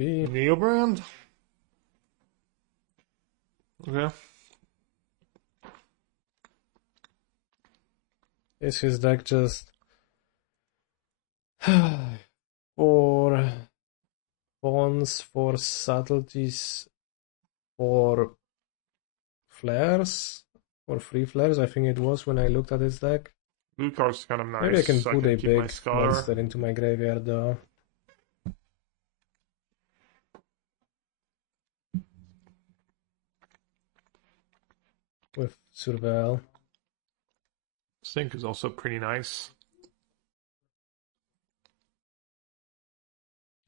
be. Neobrand? Okay. Is his deck just for pawns, for subtleties, for flares, for free flares? I think it was when I looked at his deck. Blue card's kind of nice. Maybe I can so put a keep my big Scholar. monster into my graveyard though. With Surveil. Sync is also pretty nice.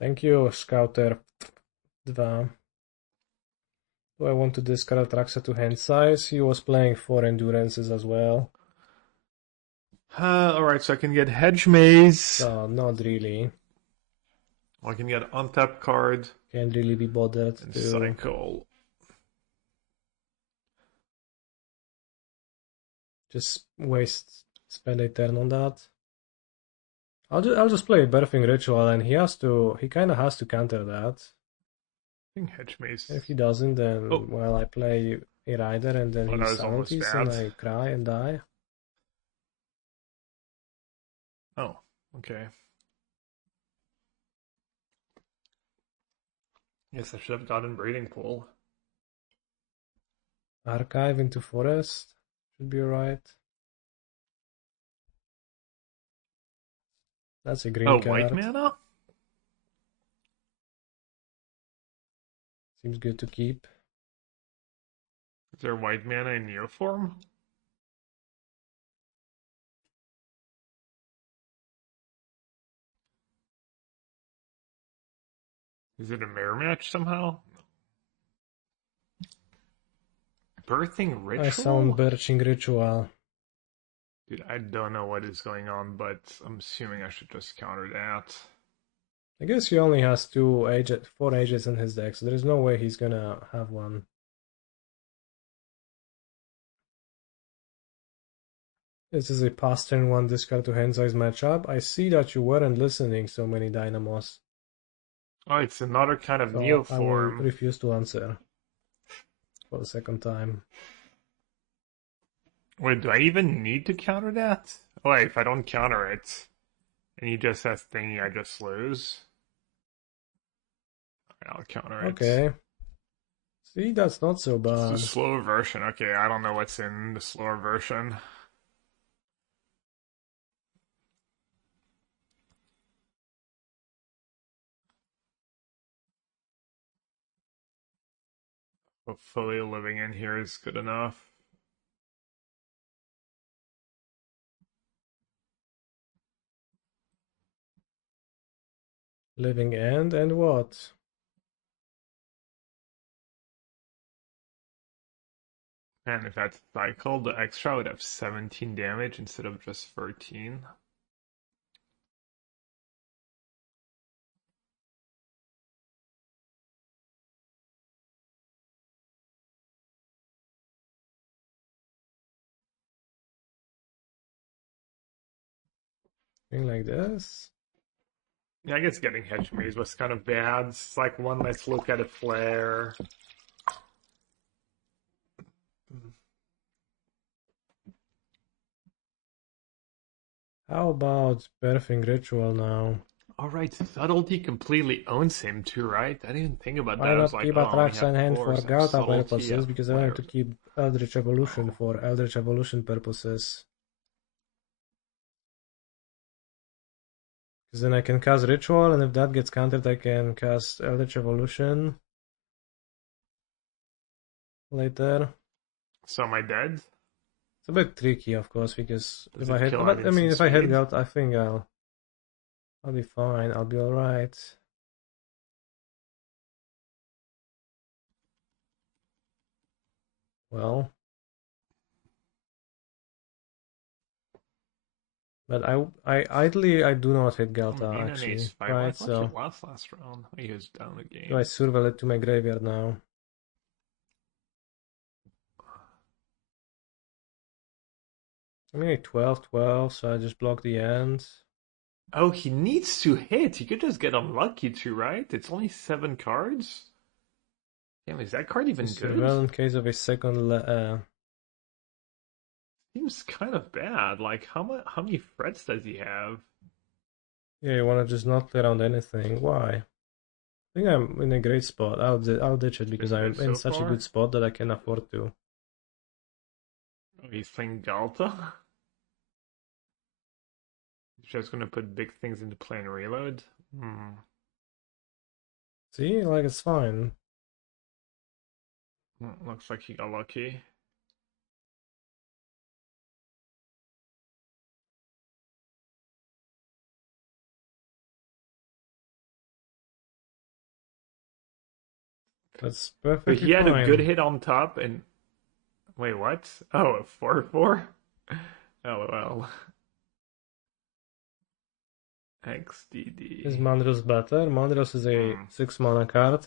Thank you, Scouter 2. Do I want to discard Atraxa to hand size? He was playing 4 endurances as well. Alright, so I can get Hedge Maze. Not really. I can get Untap card. Can't really be bothered And to Cycle. just spend a turn on that. I'll just play a Birthing Ritual, and he kind of has to counter that. I think Hedge Maze. If he doesn't, then well, I play a Rider, and then he subtleties, and I cry and die. Oh, okay. Yes, I should have gotten Breeding Pool. Archive into Forest should be alright. That's a green card. White mana? Seems good to keep. Is there white mana in your form? Is it a mirror match somehow? Birthing Ritual? I sound Birching Ritual. Dude, I don't know what is going on, but I'm assuming I should just counter that. I guess he only has 4 ages in his deck, so there is no way he's gonna have one. This is a past turn 1 discard to hand size matchup. I see that you weren't listening, so many Dynamos. Oh, it's another kind of So Neo I will form. refuse to answer for the second time. Wait, do I even need to counter that? Oh, wait, if I don't counter it, and he just has thingy, I just lose. Alright, I'll counter it. Okay. See, that's not so bad. It's a slower version. Okay, I don't know what's in the slower version. Hopefully living in here is good enough. Living End and what? And if that's cycled, the extra would have 17 damage instead of just 13. Thing like this? Yeah, I guess getting Hedge Maze was kind of bad. It's like one less look at a flare. How about Birthing Ritual now? Alright, Subtlety completely owns him too, right? I didn't even think about that. Why I not was like, keep oh, Atraxa in hand for Gauta Subtlety, purposes? Because I wanted to keep Eldritch Evolution for Eldritch Evolution purposes. Because then I can cast Ritual, and if that gets countered, I can cast Eldritch Evolution later. So am I dead? It's a bit tricky, of course, because Does if I it hit, kill but I mean, if I hit speed? Gauta, I think I'll be fine. I'll be all right. Well, but I do not hit Gauta actually, right? So last round. He was down the game. do I surveil it to my graveyard now? I mean, 12-12, so I just block the end. Oh, he needs to hit. He could just get unlucky too, right? It's only 7 cards? Damn, is that card To even good? surveil in case of a second. Seems kind of bad. Like, how many frets does he have? Yeah, you wanna just not play around anything. Why? I think I'm in a great spot. I'll ditch it It's because been good I'm in so such a good far. spot that I can afford to. Oh, he's playing Galta. He's just gonna put big things into play and reload. Hmm. See, like it's fine. Looks like he got lucky. That's But perfectly he had a good fine. hit on top and wait, what? Oh, a 4/4? LOL. Is XDD. Mandril's better? Mandril's is a Hmm. 6 mana card.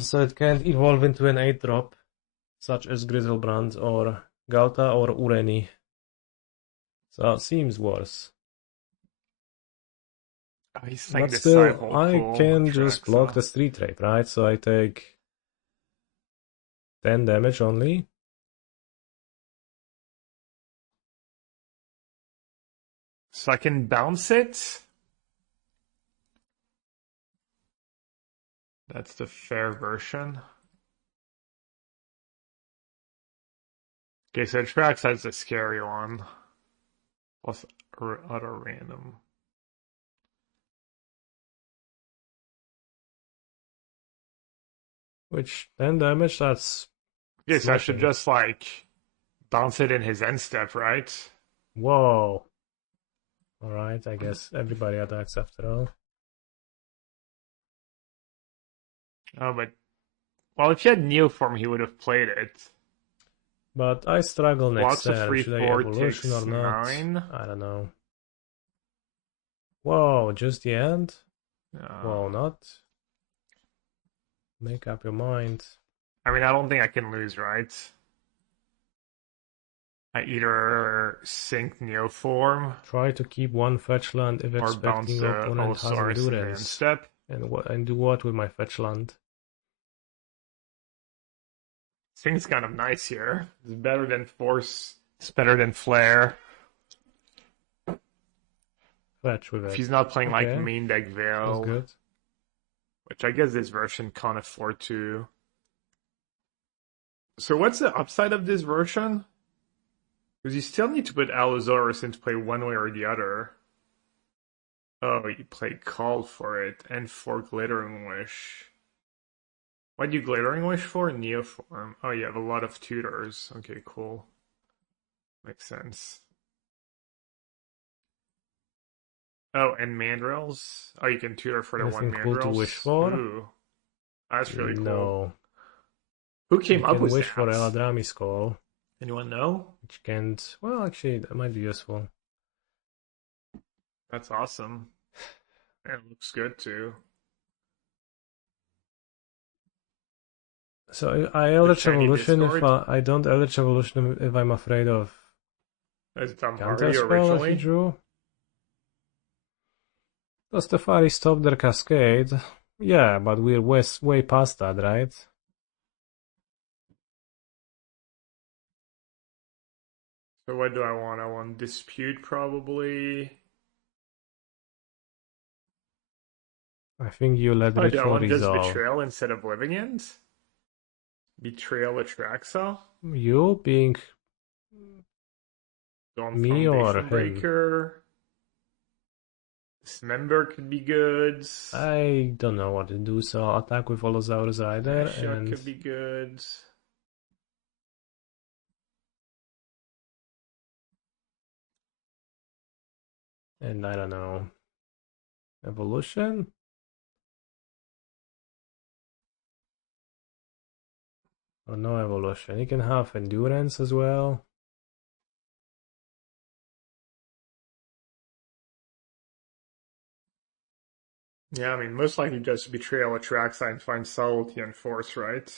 So it can't evolve into an 8 drop, such as Grizzlebrand or Galta or Ureni. So it seems worse. Oh, he's playing But the still, Sideboard. I Cool. can just block Atraxa. the street rate, right? So I take 10 damage only. So I can bounce it. That's the fair version. Okay, so Atraxa is the scary one. Plus other random. Which 10 damage, that's Okay, so I should smacking. just like bounce it in his end step, right? Whoa. Alright, I guess everybody attacks after all. Oh, but well, if he had Neoform, he would have played it. But I struggle next Lots of turn. free Should I 4 evolution or takes not? 9. I don't know. Whoa, just the end? Whoa, Um, not? Make up your mind. I mean, I don't think I can lose, right? I either sink Neoform Try to keep one fetch land if or expecting bounce your the opponent has Allosaurus in the end endurance. step. And do what with my fetch land? Thing's kind of nice here. It's better than Force. It's better than Flare. Fetch with If it. he's not playing like Okay, main deck that's Veil, good. which I guess this version can't afford to. So what's the upside of this version? Because you still need to put Allosaurus into play one way or the other. Oh, you play Call for it and for Glittering Wish. What do you Glittering Wish for? Neoform. Oh, you have a lot of tutors. Okay, cool. Makes sense. Oh, and Mandrills. Oh, you can tutor for the one Anything cool to wish Mandrills. for? Ooh, that's really cool. No. Who You came up can with wish for that? Eladrami's call, Anyone know? which can't. Well, actually, that might be useful. That's awesome. And it looks good too. So I The Eldritch shiny Evolution if Discord. I don't Eldritch Evolution if I'm afraid of That's Damhari Counterspell that he originally. drew. Does Tefari stop their cascade? Yeah, but we're way past that, right? So what do I want? I want Dispute probably. I think you let Oh, do I Ritual want just resolve. Betrayal instead of Living End? Betrayal Atraxa? You being Dawn me or Foundation him? Breaker? Dismember could be good. I don't know what to do, so I'll attack with Allosaurus Rider Shot could be good. and I don't know. Evolution? Or no evolution. You can have endurance as well. Yeah, I mean, most likely just Betrayal Atraxa and find Subtlety and Force, right?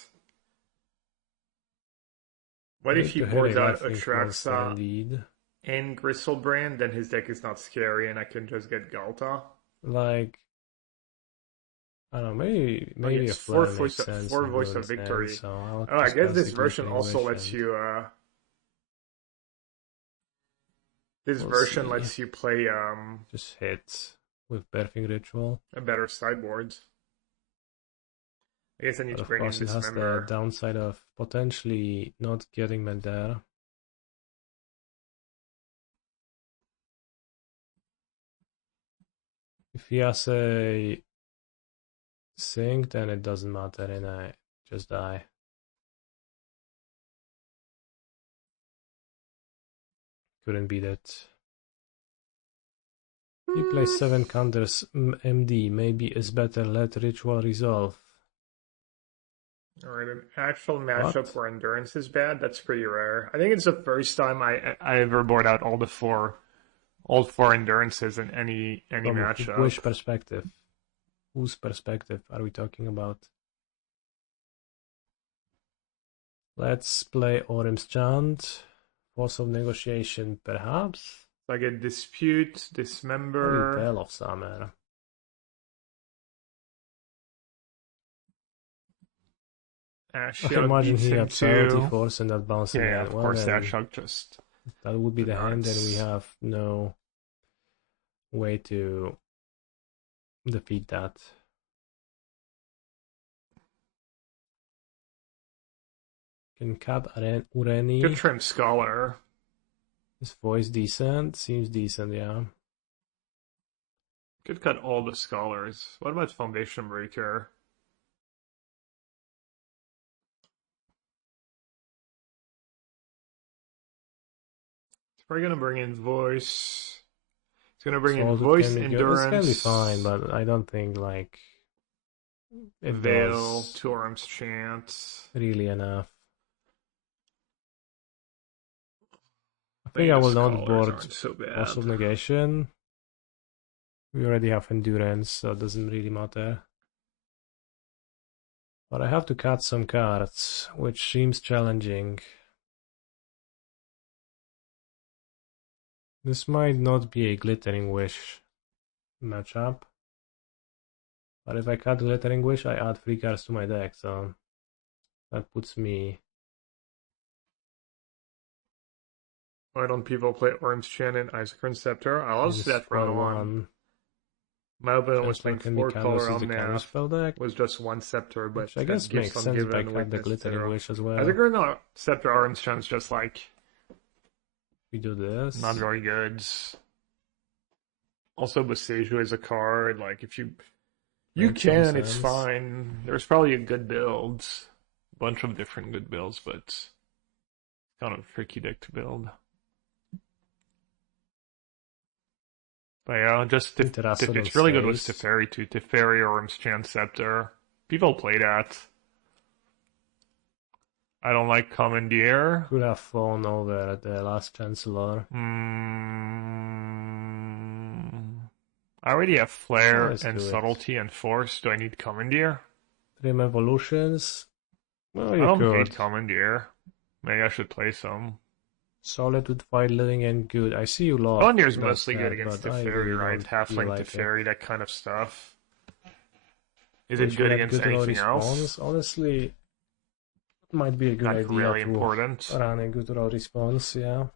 What if Need he to hit boards a out lifelink monster Atraxa indeed. and Griselbrand, then his deck is not scary and I can just get Galta. Like, I don't know, maybe Oh a yes, flare makes sense four in voice of Bloom's hand, victory. so I'll Oh, I just guess cast this the version Glittering also Wish lets and you this we'll version see. lets you play Just hit with Birthing Ritual. a better sideboard. I guess I need But to of bring in course it has the Dismember. downside of potentially not getting me there. If he has a sink, then it doesn't matter and I just die. Couldn't beat it. He plays 7 counters MD, maybe is better, let Ritual resolve. Alright, an actual matchup What? where endurance is bad, that's pretty rare. I think it's the first time I ever board out all four endurances in any From matchup. which perspective? Whose perspective are we talking about? Let's play Orim's Chant. Force of Negotiation, perhaps? Like a dispute, What dismember. do you tell of Summer? Ashiok I imagine beats he him had Priority too. Force and that bounce Yeah, again. of Well, course, then Ashiok just that would be the hand, and we nuts. have no way to defeat that. Can cap Ureni. Good trim Scholar. His voice decent? Seems decent, yeah. Could cut all the Scholars. What about Foundation Breaker? It's probably gonna bring in Voice. It's gonna bring in Salted Voice, can be good. This Endurance. can be fine, but I don't think like it Veil, does Two Arms Chant. really enough. I I think I the will not Scholars board aren't so Force bad. of Negation. We already have Endurance, so it doesn't really matter. But I have to cut some cards, which seems challenging. This might not be a Glittering Wish matchup. But if I cut Glittering Wish, I add 3 cards to my deck, so that puts me... Why don't people play Orange Chant and Icecrown Scepter? I lost in that squad round 1. 1. My opponent was Chancellor playing can be 4 color canvassed as on a NAF. counterspell deck, Was just 1 Scepter, but which I guess had Gifts makes sense if I Ungiven, cut the Witness, Glittering etc. Wish as well. Icecrown Scepter Orange Chant's just like We do this. not very good. Also, Boseiju is a card. Like if you Makes some can, it's sense. fine. There's probably a good build, bunch of different good builds, but it's kind of a tricky deck to build. But yeah, just it's really good with Teferi too. Teferi or Chant Scepter. People play that. I don't like Commandeer. Could have flown over the last Chancellor. I already have Flare and good. Subtlety and Force. Do I need Commandeer? Trim Evolutions. Well, I you don't could. hate Commandeer. Maybe I should play some. Solid with Fight Living and good. I see you love. Commandeer's mostly good against Teferi, Teferi, right? Halfling like Teferi, that kind of stuff. Is Which it good against anything else? Honestly, it might be a good idea really to important. run a good roll response, yeah.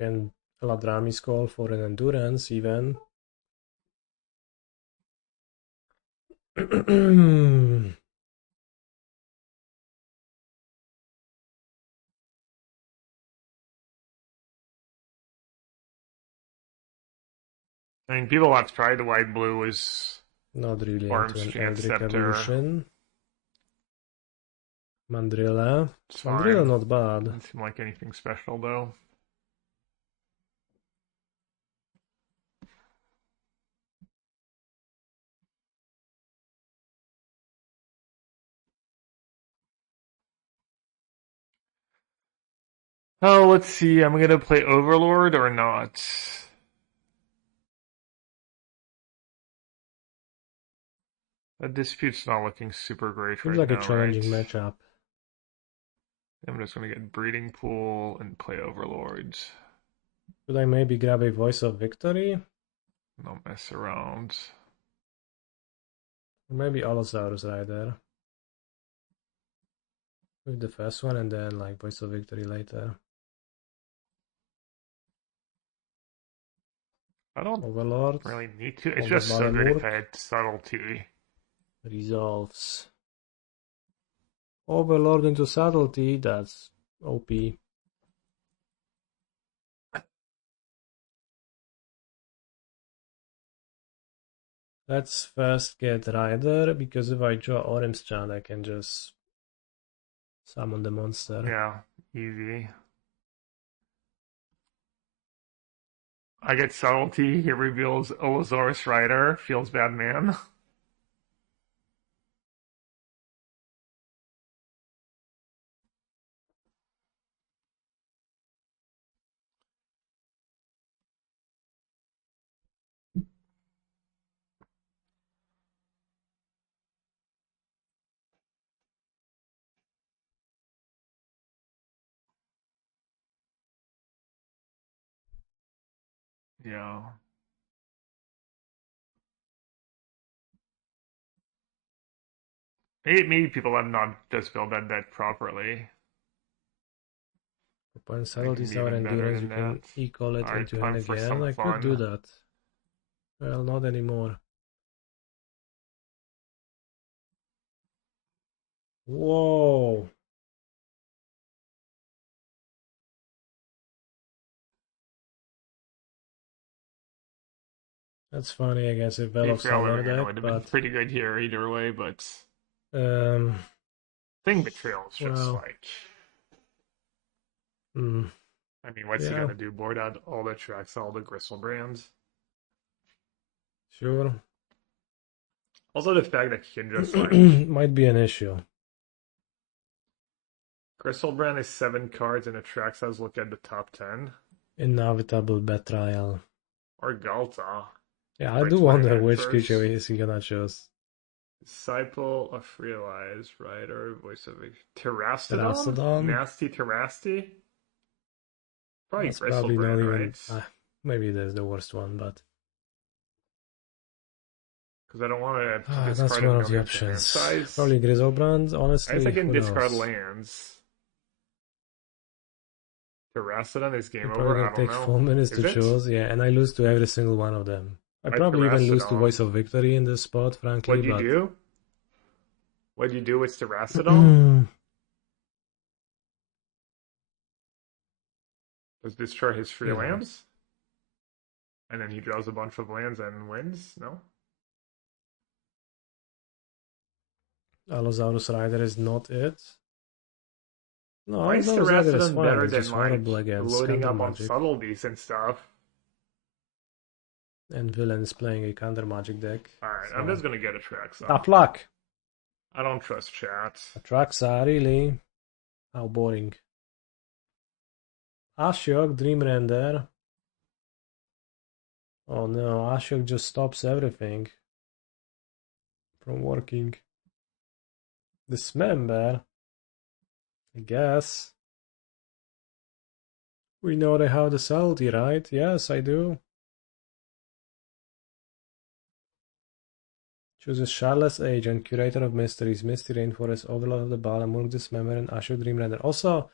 Can Ladrami's call for an endurance even? I mean, people have tried the white blue as Not really Arms into an Chant Eldritch Scepter. Evolution. Mandrilla. It's Mandrilla fine. not bad. Doesn't seem like anything special though. Oh, let's see. I'm gonna play Overlord or not. That dispute's not looking super great Seems right like a now, right? challenging matchup. I'm just gonna get Breeding Pool and play Overlords. Should I maybe grab a Voice of Victory? Don't mess around. Or maybe Allosaurus Rider. With the first one and then like Voice of Victory later. I don't Overlord really need to. It's on the just so good if Balamurk I had Subtlety. resolves. Overlord into Subtlety, that's OP. Let's first get Rider, because if I draw Orim's Chant, I can just summon the monster. Yeah, easy. I get Subtlety. He reveals Olosaurus Rider. Feels bad, man. Yeah. Maybe people have not just built that deck properly. When I can Subtlety's be our even better endurance, than you that. can e-call it Alright, into hand time for again. some I could do fun. that. Well, not anymore. Whoa! That's funny, I guess, if Hey, Velox Frail Solar Living End deck, would have been but pretty good here either way, but um, Thing Betrayal is just well, like, mm, I mean, what's he yeah, gonna do? Board out all the tracks, all the Gristle brands? sure. Also, the fact that he can just like Might be an issue. Gristle brand is 7 cards and attracts us. Look at the top 10. Inevitable betrayal. Or Galta. Yeah, I do Bridge Line wonder which Enters. creature is he gonna choose. Disciple of Realize, Rider, Voice of Terastodon? Terastodon? Nasty Terasti? Probably That's probably not Bristlebrand, even. right? Maybe that's the worst one, but Because I don't want to have to that's discard a one of the million to hand options. size. Probably Grizzlebrand. I guess I Honestly, can who discard knows? lands. Terastodon is game You're probably over? gonna I don't take know. 4 minutes to Is it? choose, yeah, and I lose to every single one of them. I My probably even lose to Terastodon. Voice of Victory in this spot, frankly, What'd you but do? What'd you do with Terastodon? Does destroy his free you know, lands? And then he draws a bunch of lands and wins? No? Allosaurus Rider is not it. No, Why is Allosaurus Rider is Terastodon fine. better It's than just like horrible against loading counter up on magic. subtleties and stuff? And Villain is playing a counter magic deck. Alright, So. I'm just gonna get Atraxa. Tough luck. I don't trust chat. Atraxa, really? How boring. Ashok, Dream Render. Oh no, Ashok just stops everything from working. Dismember? I guess. We know they have the subtlety, right? Yes, I do. Chooses Charlotte's Agent, Curator of Mysteries, Misty Rainforest, Overlord of the Balamurk, Dismember, and Ashok Dream Render. Also,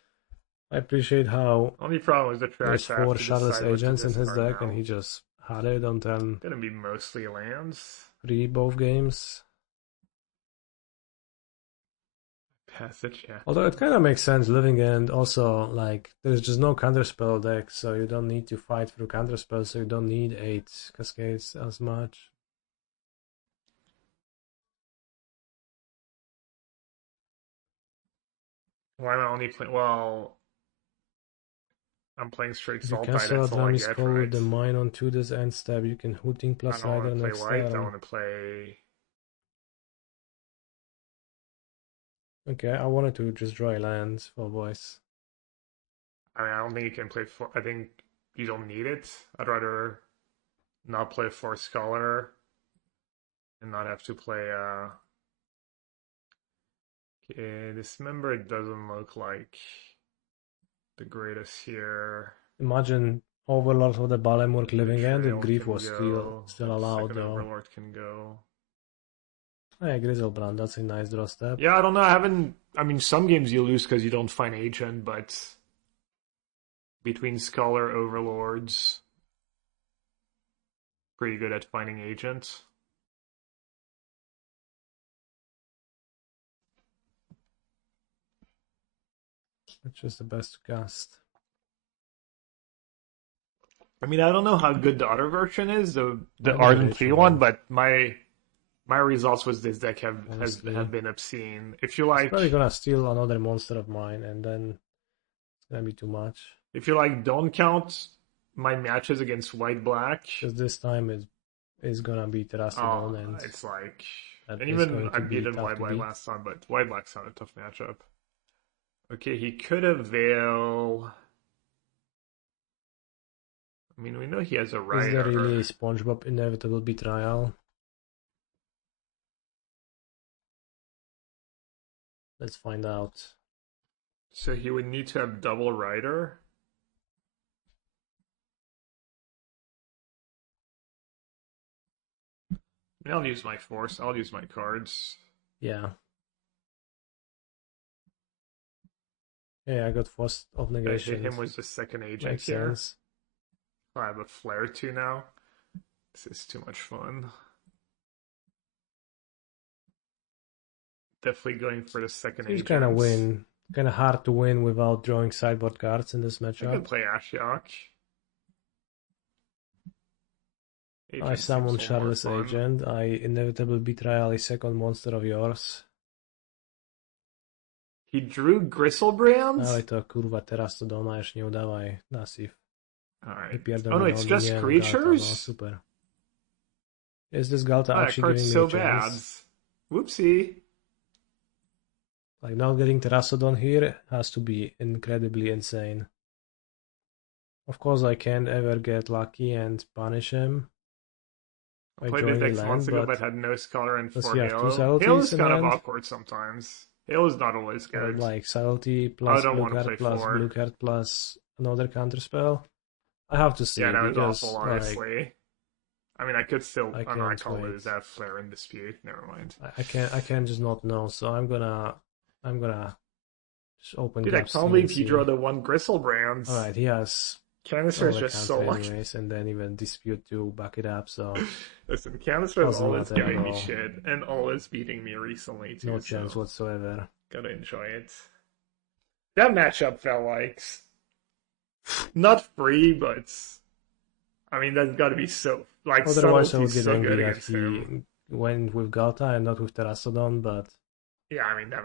I appreciate how Only problem is there's Atraxa. I have 4 to Charlotte's decide what to Agents in his discard deck, and now. he just had it on turn Gonna be mostly lands. 3 both games. Pass the chat. Although it kind of makes sense, Living End also, like, there's just no counterspell deck, so you don't need to fight through counterspells, so you don't need 8 Cascades as much. Why am I only playing? Well, I'm playing straight If you Sultai. cancel That's all I Adrami's get, Call with right? the mine on 2 this end step, you can Hooting I plus don't want Rider to play next white. I turn. want to play. Okay, I wanted to just draw a land for boys. I mean, I don't think you can play for. I think you don't need it. I'd rather not play for Scholar and not have to play. Okay, Dismember doesn't look like the greatest here. Imagine Overlord of the Balemurk living end if Grief Can was go. still allowed Second though. Overlord can go. Hey, Grizzlebrand, that's a nice draw step. Yeah, I don't know. I mean, some games you lose because you don't find Agent, but between Scholar Overlords, pretty good at finding Agent. Which is the best to cast. I mean, I don't know how good the other version is, the never Ardent tried 3 one, it. but my results with this deck have Honestly. been obscene. If you It's like, probably gonna steal another monster of mine, and then it's gonna be too much. if you like, don't count my matches against White Black. Because this time is gonna be Terrastodon, and it's like, that and is even going I to be beat tough White to Black beat. last time, but White Black's not a tough matchup. Okay, he could have Veil. I mean, we know he has a Is Rider. there really a SpongeBob inevitable betrayal? Let's find out. So he would need to have double Rider. I mean, I'll use my Force. I'll use my cards. Yeah. Yeah, I got Force of I Negation. hit him with the second Agent Makes here. sense. I have a Flare too now. This is too much fun. Definitely going for the second He's Agent. kind of hard to win without drawing sideboard cards in this I matchup. could play Ashiok. I summon Charles Agent. I inevitable betrayal a second monster of yours. He drew Gristlebrand? Ale to kurva Terrastodona až neudávaj Nassif. Alright. Oh no, it's just Galta, creatures? no, super. Is this Galta That actually card's giving me so a chance? bad. Whoopsie. Like, not getting Terrastodon here has to be incredibly insane. Of course I can't ever get lucky and punish him. I played this deck months ago, but had no Scholar and 4 Halo. Halo's kind of awkward sometimes. Halo's not always good. Like subtlety plus blue card plus blue card plus another counterspell. I have to see. Yeah, that was because, awful, honestly. Like, I mean, I could still. I can't wait. lose that Flare in Dispute. Never mind. I can't just not know. So I'm gonna just open. Dude, I can't believe he drew the one Gristlebrand. All right, he has. Canister is just so lucky. Anyways, and then even Dispute to back it up. So listen, Canister is always giving me shit and always beating me recently too. No chance whatsoever. Gotta enjoy it. That matchup felt like not free, but I mean that's got to be so like. Otherwise, I would get so angry good that against him. he went with Galta and not with Terrastodon, but yeah, I mean that.